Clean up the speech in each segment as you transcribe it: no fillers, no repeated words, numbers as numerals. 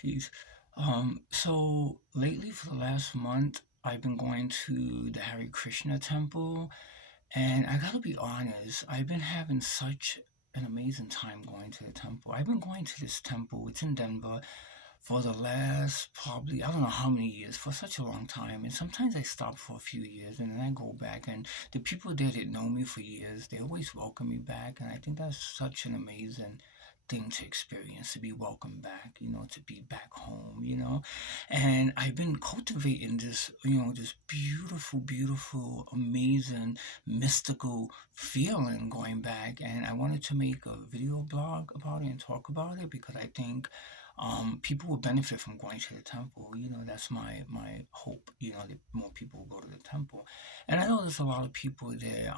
Peace. So lately for the last month, I've been going to the Hare Krishna temple, and I gotta be honest, I've been having such an amazing time going to the temple. I've been going to this temple, it's in Denver, for the last probably, I don't know how many years, for such a long time. And sometimes I stop for a few years and then I go back, and the people there that know me for years, they always welcome me back. And I think that's such an amazing thing to experience, to be welcomed back, to be back home, and I've been cultivating this, this beautiful, beautiful, amazing, mystical feeling going back. And I wanted to make a video blog about it and talk about it because I think people will benefit from going to the temple. That's my hope. That more people will go to the temple, and I know there's a lot of people that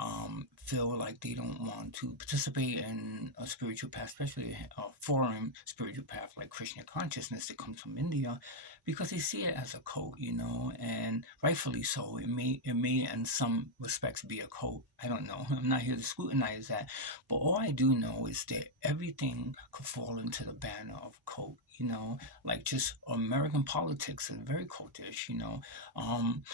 feel like they don't want to participate in a spiritual path, especially a foreign spiritual path like Krishna consciousness that comes from India, because they see it as a cult. And rightfully so. It may in some respects be a cult. I don't know. I'm not here to scrutinize that, but all I do know is that everything could fall into the banner of cult. Like just American politics is very cultish.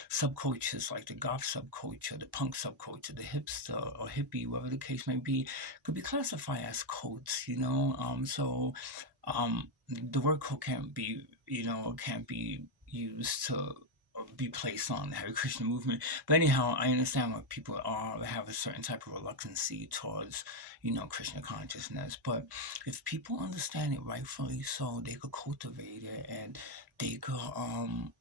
Subcultures like the goth subculture, the punk subculture, the hipster or hippie, whatever the case may be, could be classified as cults. The word cult can't be used to be placed on the Hare Krishna movement. But anyhow, I understand why people have a certain type of reluctancy towards, Krishna consciousness. But if people understand it rightfully so, they could cultivate it and they could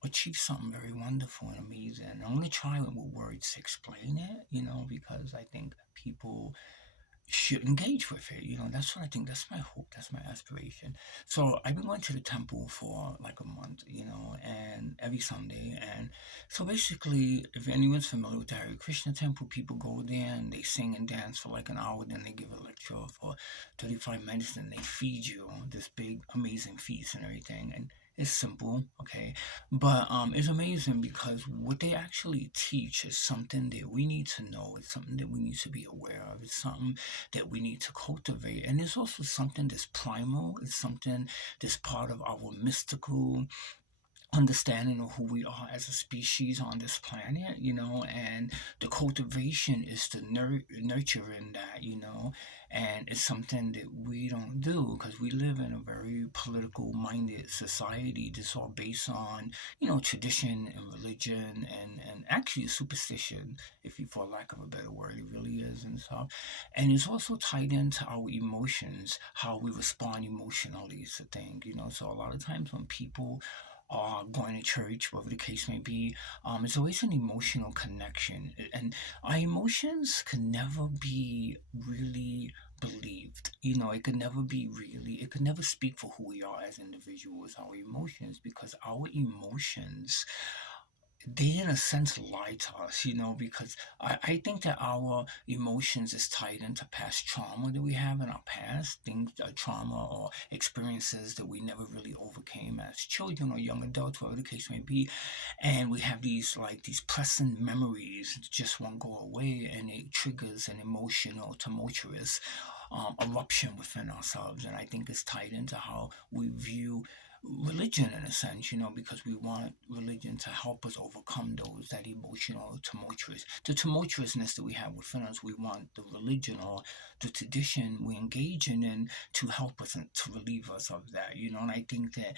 achieve something very wonderful and amazing. I'm gonna try with words to explain it, because I think people should engage with it. That's what I think. That's my hope. That's my aspiration. So I've been going to the temple for like a month, and every Sunday. And so basically, if anyone's familiar with the Hare Krishna temple, people go there and they sing and dance for like an hour. Then they give a lecture for 35 minutes. And they feed you this big, amazing feast and everything. And it's simple, okay? But it's amazing because what they actually teach is something that we need to know. It's something that we need to be aware of. It's something that we need to cultivate. And it's also something that's primal. It's something that's part of our mystical understanding of who we are as a species on this planet, and the cultivation is the nurturing that, and it's something that we don't do because we live in a very political minded society that's all based on, tradition and religion and actually superstition, if you, for lack of a better word, it really is and stuff. And it's also tied into our emotions, how we respond emotionally to things, so a lot of times when people going to church, whatever the case may be, it's always an emotional connection. And our emotions can never be really believed. It could never be really, it could never speak for who we are as individuals, our emotions, because our emotions, they in a sense lie to us, because I think that our emotions is tied into past trauma that we have in our past, things, trauma or experiences that we never really overcame as children or young adults, whatever the case may be. And we have these present memories that just won't go away, and it triggers an emotional, tumultuous eruption within ourselves. And I think it's tied into how we view religion in a sense, because we want religion to help us overcome that emotional the tumultuousness that we have within us. We want the religion or the tradition we engage in to help us and to relieve us of that, and I think that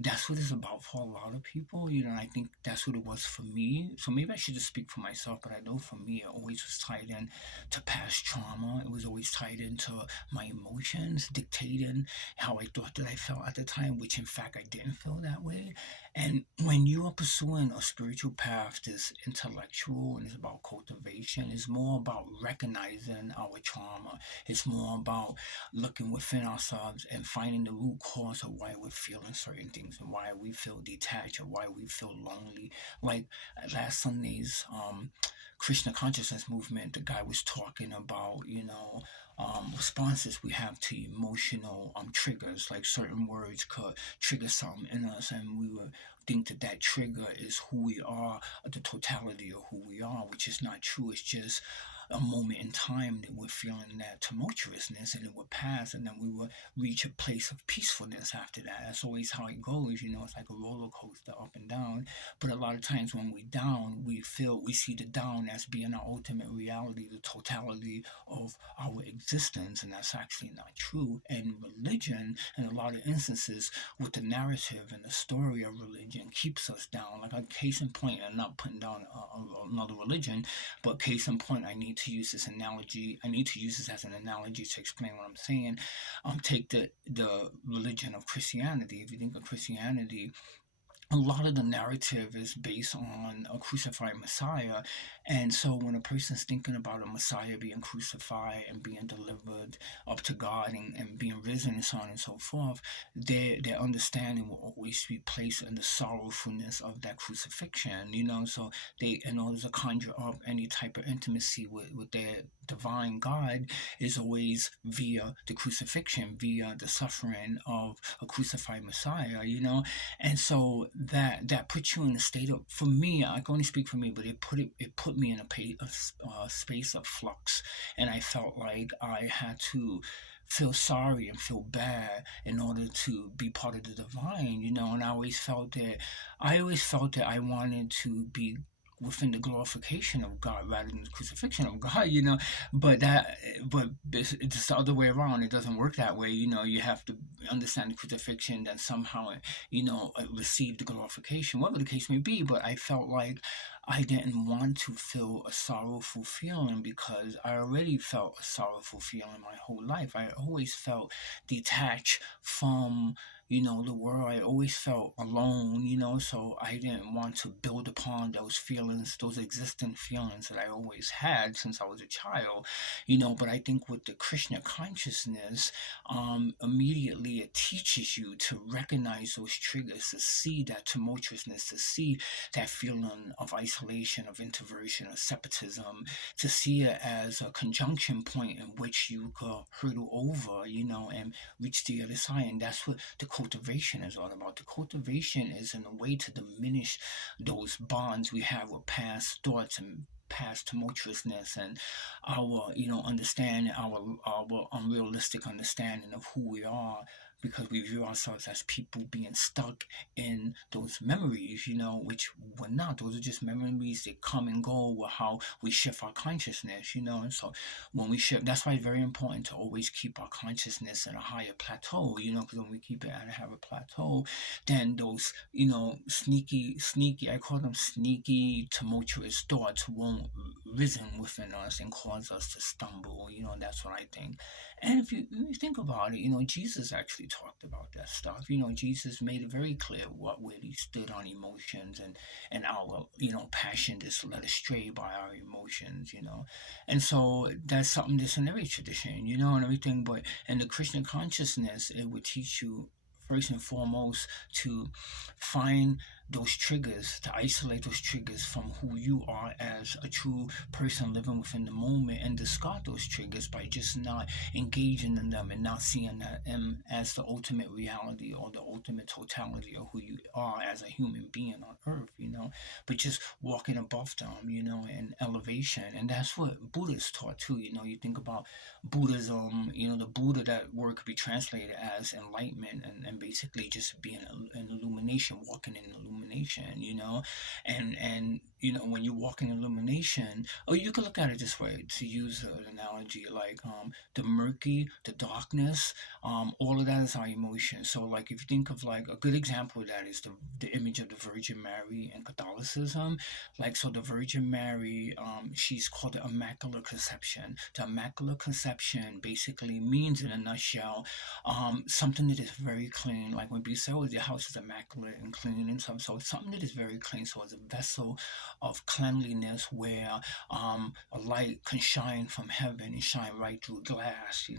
that's what it's about for a lot of people, and I think that's what it was for me. So maybe I should just speak for myself, but I know for me, it always was tied in to past trauma. It was always tied into my emotions, dictating how I thought that I felt at the time, which in fact I didn't feel that way. And when you are pursuing a spiritual path that's intellectual and it's about cultivation, it's more about recognizing our trauma. It's more about looking within ourselves and finding the root cause of why we're feeling certain things and why we feel detached or why we feel lonely. Like last Sunday's Krishna consciousness movement, the guy was talking about, responses we have to emotional triggers. Like certain words could trigger something in us, and we would think that that trigger is who we are, the totality of who we are, which is not true. It's just a moment in time that we're feeling that tumultuousness, and it would pass, and then we will reach a place of peacefulness after that. That's always how it goes. It's like a roller coaster, up and down. But a lot of times when we down, we see the down as being our ultimate reality, the totality of our existence, and that's actually not true. And religion, in a lot of instances, with the narrative and the story of religion, keeps us down. Like a case in point, I'm not putting down another religion, but case in point, I need to use this analogy. I need to use this as an analogy to explain what I'm saying. Take the religion of Christianity. If you think of Christianity, a lot of the narrative is based on a crucified Messiah. And so when a person's thinking about a Messiah being crucified and being delivered up to God, and being risen and so on and so forth, their understanding will always be placed in the sorrowfulness of that crucifixion. So they, in order to conjure up any type of intimacy with their divine God, is always via the crucifixion, via the suffering of a crucified Messiah. And so that puts you in a state of, for me, I can only speak for me, but it put me in a space of flux, and I felt like I had to feel sorry and feel bad in order to be part of the divine. And I always felt that I wanted to be within the glorification of God rather than the crucifixion of God. But it's the other way around. It doesn't work that way. You have to understand the crucifixion, then somehow receive the glorification, whatever the case may be. But I felt like I didn't want to feel a sorrowful feeling, because I already felt a sorrowful feeling my whole life. I always felt detached from the world. I always felt alone. So I didn't want to build upon those feelings, those existing feelings that I always had since I was a child. But I think with the Krishna consciousness, immediately it teaches you to recognize those triggers, to see that tumultuousness, to see that feeling of isolation, of introversion, of separatism, to see it as a conjunction point in which you could hurdle over, and reach the other side. And that's what the cultivation is all about. The cultivation is in a way to diminish those bonds we have with past thoughts and past tumultuousness, and our understanding, our unrealistic understanding of who we are, because we view ourselves as people being stuck in those memories, which we're not. Those are just memories that come and go with how we shift our consciousness. And so when we shift, that's why it's very important to always keep our consciousness at a higher plateau, because when we keep it at a higher plateau, then those, sneaky, I call them sneaky, tumultuous thoughts won't risen within us and cause us to stumble. That's what I think. And if you think about it, Jesus actually talked about that stuff. Jesus made it very clear what really stood on emotions, and our, passion is led astray by our emotions. And so that's something that's in every tradition, and everything. But in the Krishna consciousness, it would teach you first and foremost to find those triggers, to isolate those triggers from who you are as a true person living within the moment, and discard those triggers by just not engaging in them and not seeing them as the ultimate reality or the ultimate totality of who you are as a human being on earth, but just walking above them, and elevation. And that's what Buddhists taught too. You think about Buddhism, the Buddha, that word could be translated as enlightenment, and basically just being an illumination, walking in illumination. And when you walk in illumination, or you can look at it this way, to use an analogy, like the murky, the darkness, all of that is our emotion. So like if you think of like a good example of that is the image of the Virgin Mary in Catholicism. Like, so the Virgin Mary, she's called the Immaculate Conception. The Immaculate Conception basically means, in a nutshell, something that is very clean. Like when people say, oh, your house is immaculate and clean and stuff. So it's something that is very clean. So it's a vessel of cleanliness where a light can shine from heaven and shine right through glass,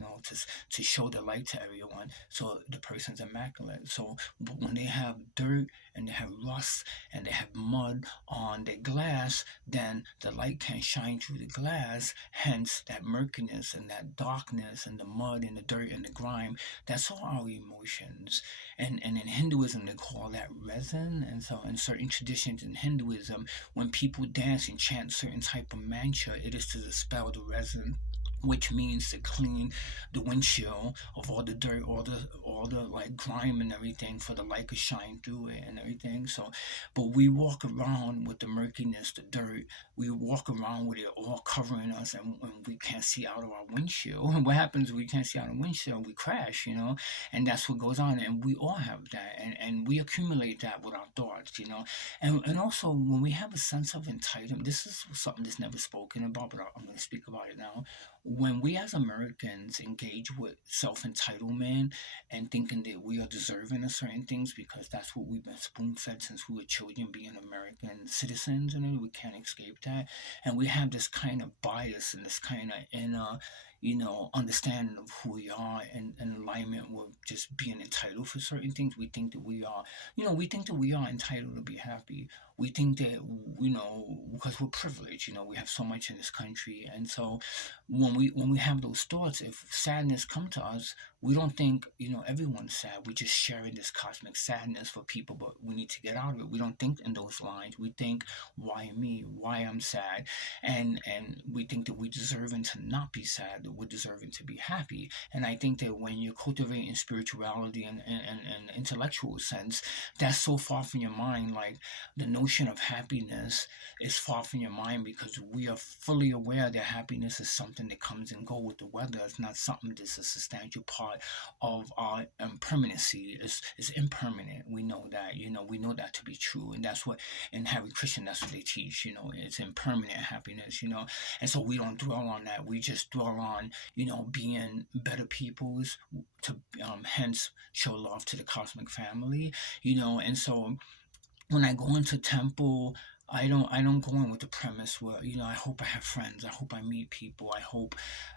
to show the light to everyone. So the person's immaculate. So but when they have dirt and they have rust and they have mud on their glass, then the light can't shine through the glass. Hence, that murkiness and that darkness and the mud and the dirt and the grime, that's all our emotions. And in Hinduism, they call that resin. And so, in certain traditions in Hinduism, when people dance and chant certain type of mantra, it is to dispel the resin, which means to clean the windshield of all the dirt, all the like grime and everything, for the light to shine through it and everything. So, but we walk around with the murkiness, the dirt. We walk around with it all covering us, and we can't see out of our windshield. And what happens when we can't see out of the windshield? We crash. And that's what goes on. And we all have that, and we accumulate that with our thoughts. And also when we have a sense of entitlement, this is something that's never spoken about, but I'm going to speak about it now. When we as Americans engage with self entitlement and thinking that we are deserving of certain things because that's what we've been spoon fed since we were children, being American citizens, and we can't escape that. And we have this kind of bias and this kind of inner, understanding of who we are, and in alignment with just being entitled for certain things. We think that we are entitled to be happy. We think that, because we're privileged, we have so much in this country. And so when we have those thoughts, if sadness come to us, we don't think, everyone's sad. We're just sharing this cosmic sadness for people, but we need to get out of it. We don't think in those lines. We think, why me? Why I'm sad? And we think that we deserving to not be sad, that we're deserving to be happy. And I think that when you're cultivating spirituality and intellectual sense, that's so far from your mind. Like, the notion of happiness is far from your mind, because we are fully aware that happiness is something that comes and goes with the weather. It's not something that's a substantial part of our permanency. It's impermanent. We know that. We know that to be true, and that's what in Hare Krishna, that's what they teach. It's impermanent happiness. And so we don't dwell on that. We just dwell on being better peoples, to hence show love to the cosmic family. And so when I go into temple, I don't go in with the premise where, I hope I have friends, I hope I meet people, I hope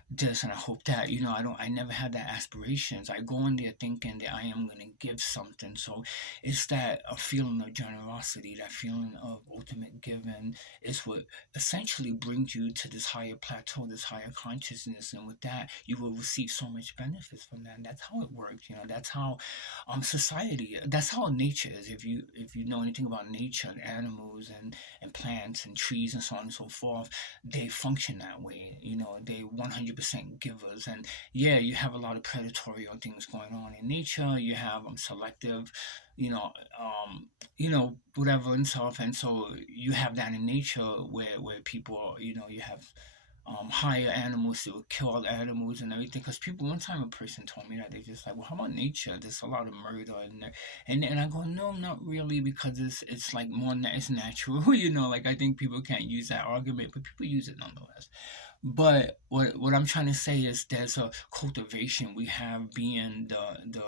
this and I hope that. I never had that aspirations. I go in there thinking that I am gonna give something. So it's that a feeling of generosity, that feeling of ultimate giving is what essentially brings you to this higher plateau, this higher consciousness, and with that you will receive so much benefits from that. And that's how it works. That's how society, that's how nature is. If you know anything about nature and animals and plants and trees and so on and so forth, they function that way. They 100% givers. And yeah, you have a lot of predatory things going on in nature. You have selective, whatever and stuff. And so you have that in nature where people, you have hire animals to kill all the animals and everything. Because people, one time a person told me that they just like, well, how about nature? There's a lot of murder in there, and I go, no, not really, because it's like it's natural. Like, I think people can't use that argument, but people use it nonetheless. But what I'm trying to say is there's a cultivation we have, being the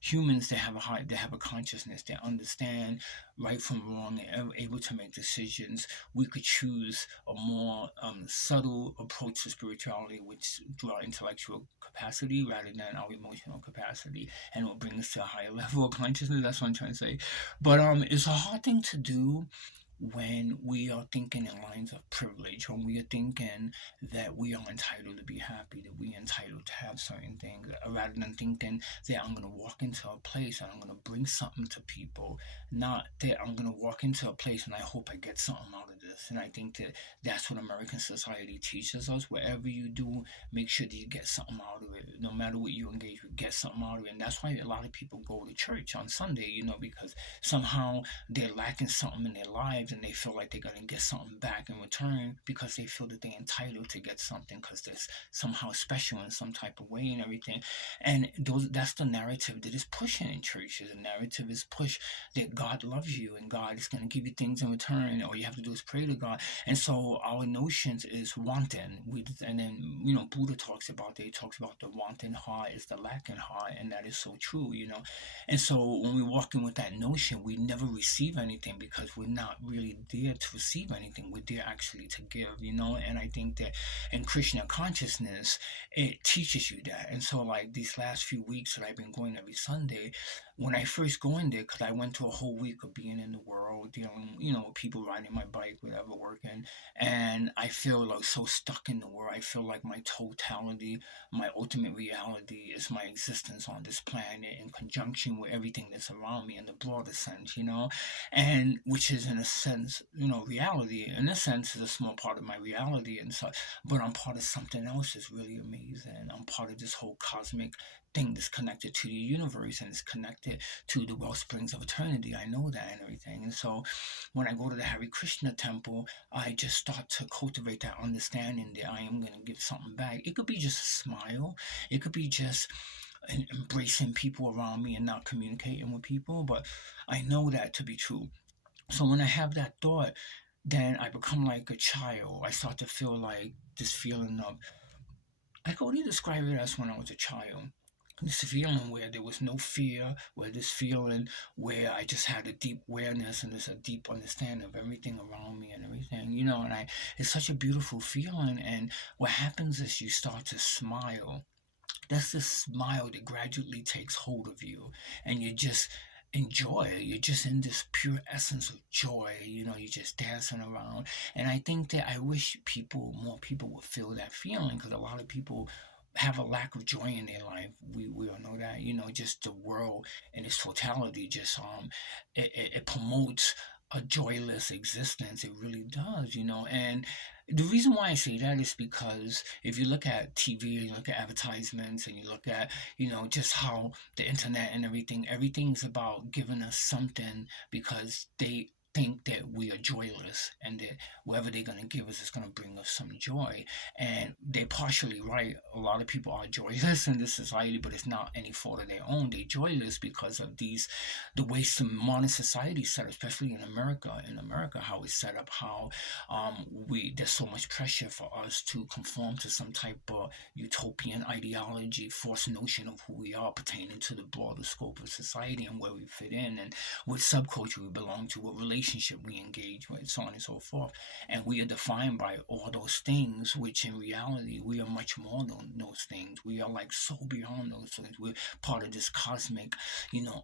humans that have a heart, that have a consciousness, that understand right from wrong, and are able to make decisions. We could choose a more subtle approach to spirituality, which through our intellectual capacity rather than our emotional capacity, and it will bring us to a higher level of consciousness. That's what I'm trying to say. But it's a hard thing to do when we are thinking in lines of privilege, when we are thinking that we are entitled to be happy, that we are entitled to have certain things, rather than thinking that I'm going to walk into a place and I'm going to bring something to people, not that I'm going to walk into a place and I hope I get something out of this. And I think that that's what American society teaches us. Wherever you do, make sure that you get something out of it. No matter what you engage with, get something out of it. And that's why a lot of people go to church on Sunday, because somehow they're lacking something in their lives, and they feel like they're going to get something back in return, because they feel that they're entitled to get something because they're somehow special in some type of way and everything. And that's the narrative that is pushing in churches. The narrative is pushed that God loves you and God is going to give you things in return. All you have to do is pray to God. And so our notions is wanting. And then, Buddha talks about that. He talks about the wanting heart is the lacking heart. And that is so true. And so when we walk in with that notion, we never receive anything, because we're not really there to receive anything. We're there actually to give, And I think that in Krishna consciousness, it teaches you that. And so, like these last few weeks that I've been going every Sunday, when I first go in there, because I went to a whole week of being in the world, dealing, with people riding my bike, whatever, working, and I feel like so stuck in the world. I feel like my totality, my ultimate reality is my existence on this planet in conjunction with everything that's around me in the broader sense, and which is in a sense, reality in a sense is a small part of my reality and such, but I'm part of something else that's really amazing. I'm part of this whole cosmic thing that's connected to the universe and is connected to the well springs of eternity. I know that and everything. And so when I go to the Hare Krishna temple, I just start to cultivate that understanding that I am going to give something back. It could be just a smile. It could be just embracing people around me and not communicating with people, but I know that to be true. So when I have that thought, then I become like a child. I start to feel like this feeling of, I could only describe it as when I was a child. This feeling where there was no fear, where this feeling where I just had a deep awareness and there's a deep understanding of everything around me and everything, and it's such a beautiful feeling. And what happens is you start to smile. That's the smile that gradually takes hold of you, and you just enjoy it. You're just in this pure essence of joy. You're just dancing around. And I think that I wish more people would feel that feeling, because a lot of people have a lack of joy in their life. We all know that. Just the world in its totality just it promotes a joyless existence. It really does. And the reason why I say that is because if you look at TV and you look at advertisements and you look at, just how the internet and everything's about giving us something because they think that we are joyless and that whatever they're going to give us is going to bring us some joy. And they're partially right. A lot of people are joyless in this society, but it's not any fault of their own. They're joyless because of the way some modern society is set up, especially in America. In America, how it's set up, how there's so much pressure for us to conform to some type of utopian ideology, false notion of who we are pertaining to the broader scope of society and where we fit in and what subculture we belong to, what relationship we engage with, so on and so forth. And we are defined by all those things, which in reality we are much more than those things. We are like so beyond those things. We're part of this cosmic,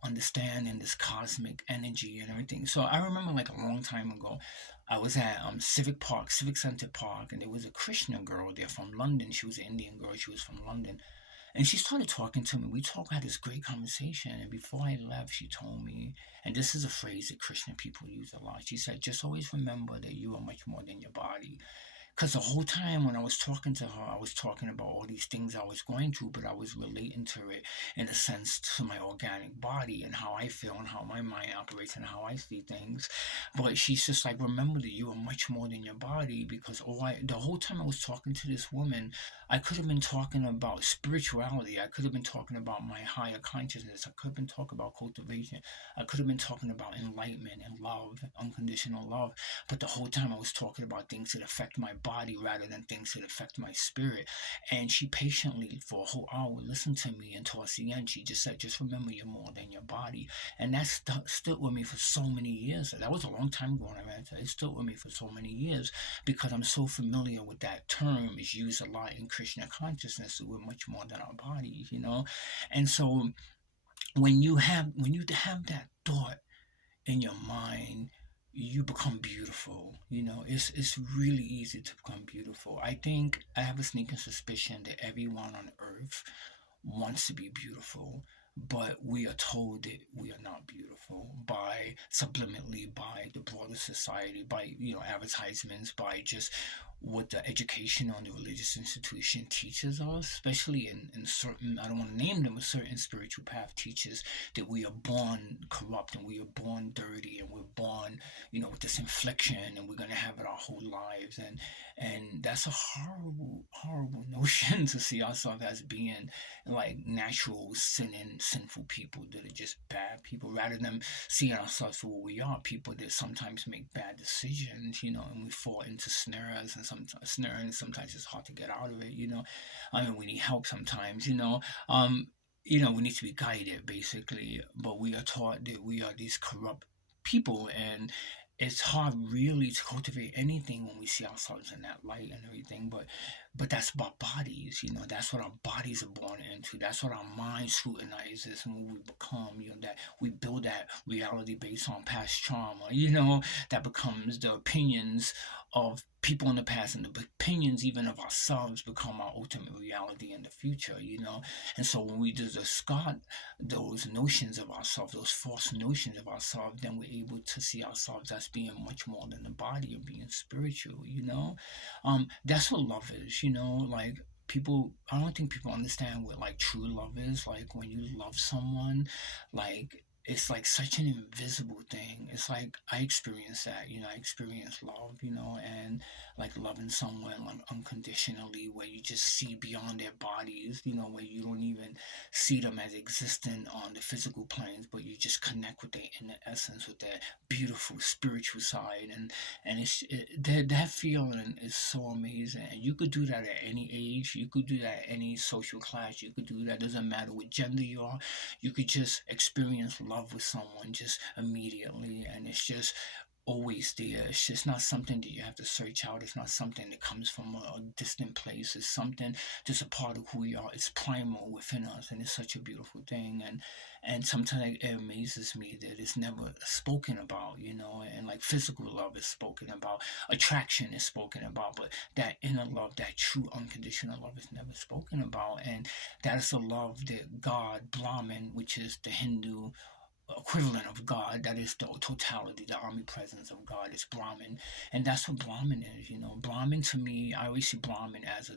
understanding, this cosmic energy and everything. So I remember like a long time ago, I was at Civic Center Park, and there was a Krishna girl there from London. She was an Indian girl. She was from London. And she started talking to me. Had this great conversation. And before I left, she told me, and this is a phrase that Krishna people use a lot. She said, just always remember that you are much more than your body. Because the whole time when I was talking to her, I was talking about all these things I was going through, but I was relating to it in a sense to my organic body and how I feel and how my mind operates and how I see things. But she's just like, remember that you are much more than your body, because the whole time I was talking to this woman, I could have been talking about spirituality. I could have been talking about my higher consciousness. I could have been talking about cultivation. I could have been talking about enlightenment and love, unconditional love. But the whole time I was talking about things that affect my body rather than things that affect my spirit. And she patiently for a whole hour listened to me, and towards the end she just said, just remember you're more than your body. And that stood with me for so many years. That was a long time ago, and it stood with me for so many years because I'm so familiar with that term. It's used a lot in Krishna consciousness, that we're much more than our bodies, And so when you have that thought in your mind, you become beautiful. It's really easy to become beautiful. I think I have a sneaking suspicion that everyone on earth wants to be beautiful, but we are told that we are not beautiful by subliminally by the broader society, by advertisements, by just what the education on the religious institution teaches us, especially in certain, I don't want to name them, a certain spiritual path teaches that we are born corrupt and we are born dirty and we're born, with this infliction, and we're going to have it our whole lives. And that's a horrible, horrible notion to see ourselves as being like natural sinful people that are just bad people, rather than seeing ourselves for what we are, people that sometimes make bad decisions, and we fall into snares, and sometimes it's hard to get out of it. I mean, we need help sometimes, we need to be guided basically, but we are taught that we are these corrupt people, and it's hard really to cultivate anything when we see ourselves in that light and everything. But that's about bodies, that's what our bodies are born into. That's what our mind scrutinizes and what we become, that we build that reality based on past trauma, that becomes the opinions of people in the past, and the opinions even of ourselves become our ultimate reality in the future, and so when we just discard those notions of ourselves, those false notions of ourselves, then we're able to see ourselves as being much more than the body, or being spiritual, that's what love is, like people, I don't think people understand what like true love is. Like when you love someone, like it's like such an invisible thing. It's like I experienced that, I experienced love, and like loving someone like unconditionally, where you just see beyond their bodies, where you don't even see them as existing on the physical planes, but you just connect with their inner essence, with their beautiful spiritual side. And that feeling is so amazing. And you could do that at any age. You could do that at any social class. You could do that. Doesn't matter what gender you are. You could just experience love with someone just immediately, and it's just always there. It's just not something that you have to search out. It's not something that comes from a distant place. It's something just a part of who we are. It's primal within us, and it's such a beautiful thing. And sometimes it amazes me that it's never spoken about, and like physical love is spoken about, attraction is spoken about, but that inner love, that true unconditional love is never spoken about. And that is the love that God, Brahman, which is the Hindu equivalent of God, that is the totality, the omnipresence of God, is Brahman. And that's what Brahman is, Brahman, to me, I always see Brahman as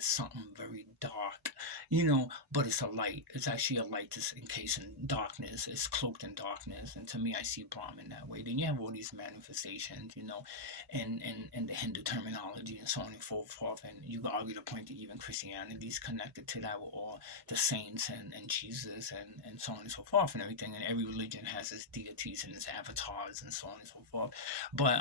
something very dark, but it's a light. It's actually a light that's encased in darkness. It's cloaked in darkness. And to me, I see Brahman that way. Then you have all these manifestations, and the Hindu terminology and so on and so forth. And you could argue the point that even Christianity is connected to that, with all the saints and Jesus and so on and so forth and everything. And every religion has its deities and its avatars and so on and so forth. But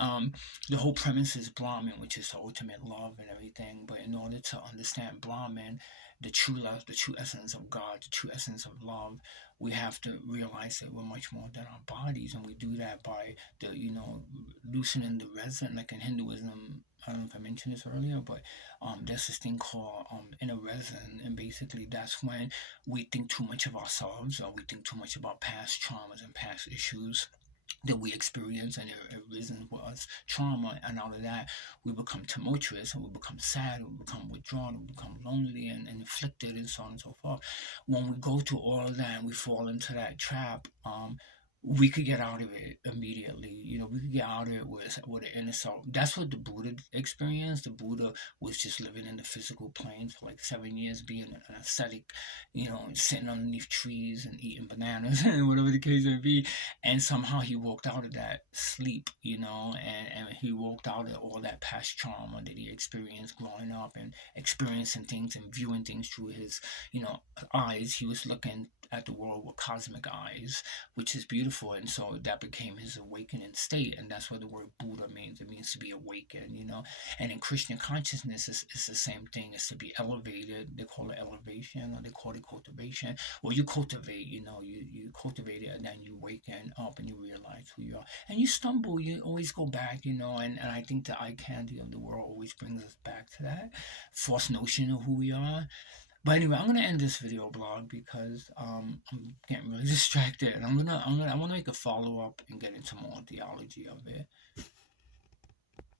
the whole premise is Brahman, which is the ultimate love and everything. But in order to understand Brahman, the true love, the true essence of God, the true essence of love, we have to realize that we're much more than our bodies, and we do that by loosening the resin, like in Hinduism. I don't know if I mentioned this earlier, but there's this thing called inner resin, and basically that's when we think too much of ourselves, or we think too much about past traumas and past issues that we experience, and it arisen with us trauma, and out of that we become tumultuous, and we become sad, we become withdrawn, we become lonely, and afflicted, and so on and so forth. When we go through all of that and we fall into that trap, we could get out of it immediately. We could get out of it with an inner self. That's what the Buddha experienced. The Buddha was just living in the physical plane for like 7 years, being an ascetic, sitting underneath trees and eating bananas and whatever the case may be. And somehow he walked out of that sleep, and he walked out of all that past trauma that he experienced growing up, and experiencing things and viewing things through his, eyes. He was looking at the world with cosmic eyes, which is beautiful. And so that became his awakening state. And that's what the word Buddha means. It means to be awakened, And in Christian consciousness, it's the same thing. It's to be elevated. They call it elevation, or they call it cultivation. Well, you cultivate, you cultivate it, and then you waken up and you realize who you are. And you stumble, you always go back, and I think the eye candy of the world always brings us back to that false notion of who we are. But anyway, I'm gonna end this video blog because I'm getting really distracted, and I want to make a follow up and get into more theology of it.